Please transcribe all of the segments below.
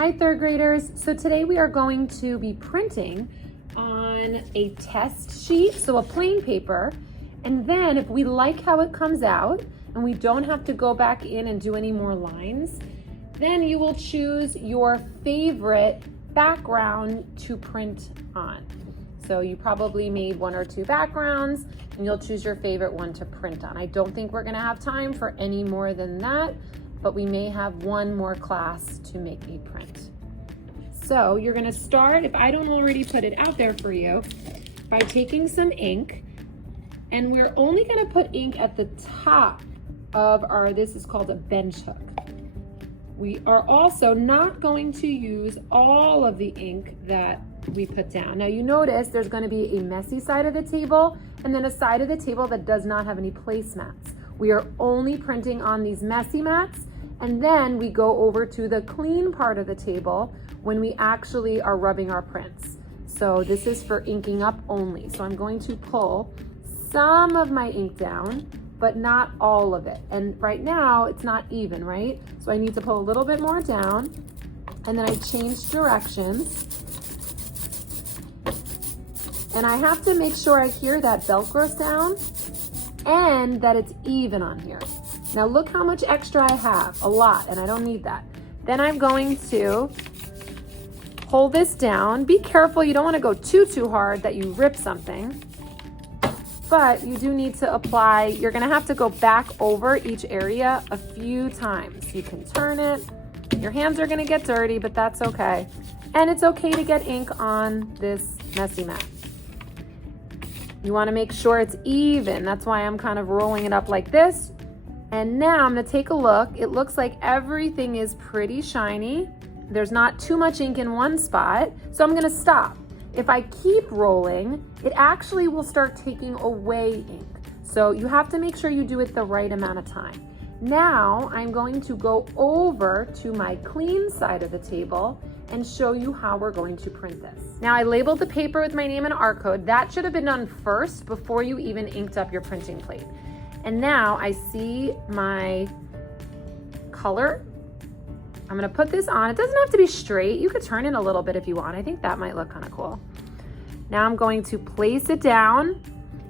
Hi third graders. So today we are going to be printing on a test sheet, so a plain paper, and then if we like how it comes out and we don't have to go back in and do any more lines, then you will choose your favorite background to print on. So you probably made one or two backgrounds and you'll choose your favorite one to print on. I don't think we're gonna have time for any more than that, but we may have one more class to make a print. So you're gonna start, if I don't already put it out there for you, by taking some ink, and we're only gonna put ink at the top of our, this is called a bench hook. We are also not going to use all of the ink that we put down. Now you notice there's gonna be a messy side of the table and then a side of the table that does not have any placemats. We are only printing on these messy mats, and then we go over to the clean part of the table when we actually are rubbing our prints. So this is for inking up only. So I'm going to pull some of my ink down, but not all of it. And right now it's not even, right? So I need to pull a little bit more down, and then I change directions. And I have to make sure I hear that Velcro sound and that it's even on here. Now look how much extra I have, a lot, and I don't need that. Then I'm going to hold this down. Be careful, you don't wanna go too hard that you rip something, but you do need to apply, you're gonna have to go back over each area a few times. You can turn it, your hands are gonna get dirty, but that's okay. And it's okay to get ink on this messy mat. You wanna make sure it's even. That's why I'm kind of rolling it up like this. And now I'm gonna take a look. It looks like everything is pretty shiny. There's not too much ink in one spot, so I'm gonna stop. If I keep rolling, it actually will start taking away ink. So you have to make sure you do it the right amount of time. Now I'm going to go over to my clean side of the table and show you how we're going to print this. Now I labeled the paper with my name and R code. That should have been done first before you even inked up your printing plate. And now I see my color. I'm gonna put this on. It doesn't have to be straight. You could turn it a little bit if you want. I think that might look kind of cool. Now I'm going to place it down,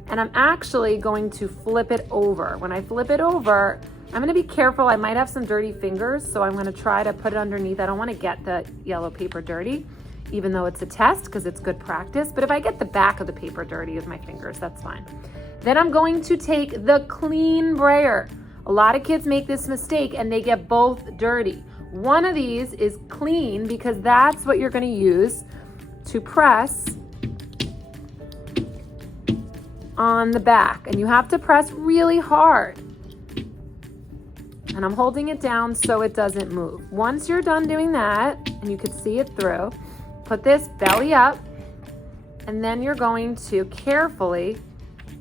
and I'm actually going to flip it over. When I flip it over, I'm gonna be careful. I might have some dirty fingers, so I'm gonna try to put it underneath. I don't wanna get the yellow paper dirty, even though it's a test, because it's good practice. But if I get the back of the paper dirty with my fingers, that's fine. Then I'm going to take the clean brayer. A lot of kids make this mistake and they get both dirty. One of these is clean because that's what you're gonna use to press on the back. And you have to press really hard. And I'm holding it down so it doesn't move. Once you're done doing that, and you can see it through, put this belly up, and then you're going to carefully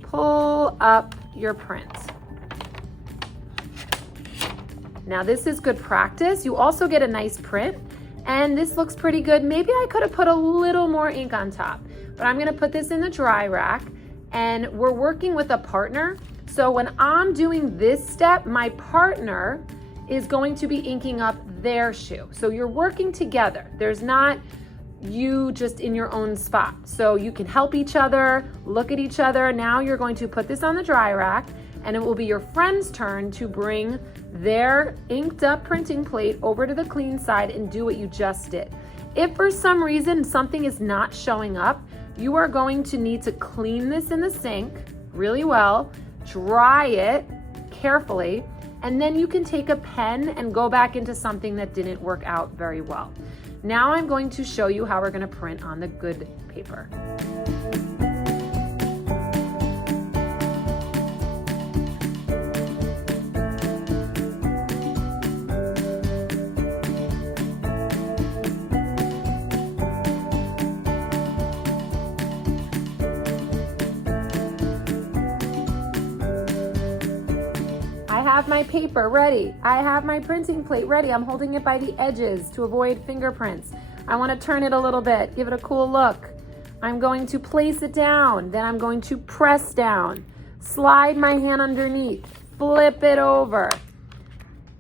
pull up your print. Now this is good practice. You also get a nice print, and this looks pretty good. Maybe I could have put a little more ink on top, but I'm gonna put this in the dry rack, and we're working with a partner. So when I'm doing this step, my partner is going to be inking up their shoe. So you're working together. There's not you just in your own spot. So you can help each other, look at each other. Now you're going to put this on the dry rack, and it will be your friend's turn to bring their inked up printing plate over to the clean side and do what you just did. If for some reason something is not showing up, you are going to need to clean this in the sink really well, dry it carefully, and then you can take a pen and go back into something that didn't work out very well. Now I'm going to show you how we're going to print on the good paper. I have my paper ready. I have my printing plate ready. I'm holding it by the edges to avoid fingerprints. I want to turn it a little bit, give it a cool look. I'm going to place it down. Then I'm going to press down, slide my hand underneath, flip it over,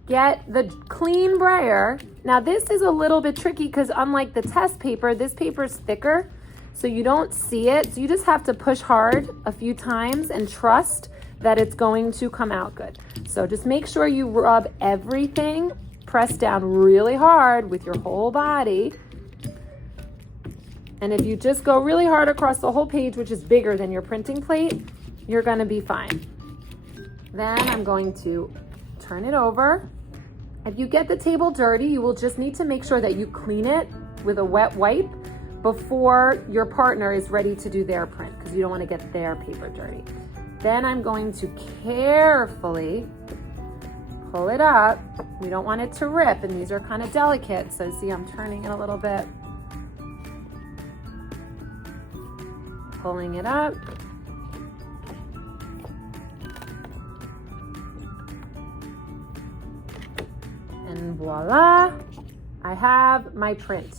get the clean brayer. Now this is a little bit tricky because unlike the test paper, this paper is thicker, so you don't see it. So you just have to push hard a few times and trust that it's going to come out good. So just make sure you rub everything, press down really hard with your whole body. And if you just go really hard across the whole page, which is bigger than your printing plate, you're gonna be fine. Then I'm going to turn it over. If you get the table dirty, you will just need to make sure that you clean it with a wet wipe before your partner is ready to do their print, because you don't want to get their paper dirty. Then I'm going to carefully pull it up. We don't want it to rip, and these are kind of delicate, so see I'm turning it a little bit. Pulling it up. And voila, I have my print.